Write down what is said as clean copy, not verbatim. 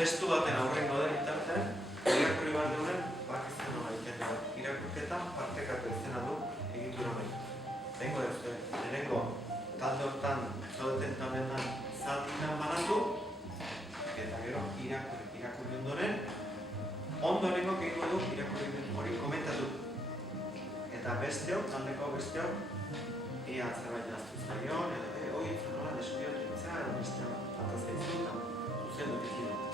testu baten aurrengo den bitartean, irakurri bat duen bakizten hori egiten da. Irakurketa partekatu izena du egitura hori. Lehenko ez, lehenengo talde hortan zaudeten tamendan zatinan banatu, eta gero irakurri ondoren, ondorengo gehiago du irakurri hori komentatu. Eta besteok, taldeko besteok, ea zerbait naztu zaion, edo hori nola deskuiatu itzea, edo besteok, fantazia izuta, zuzen dut egin.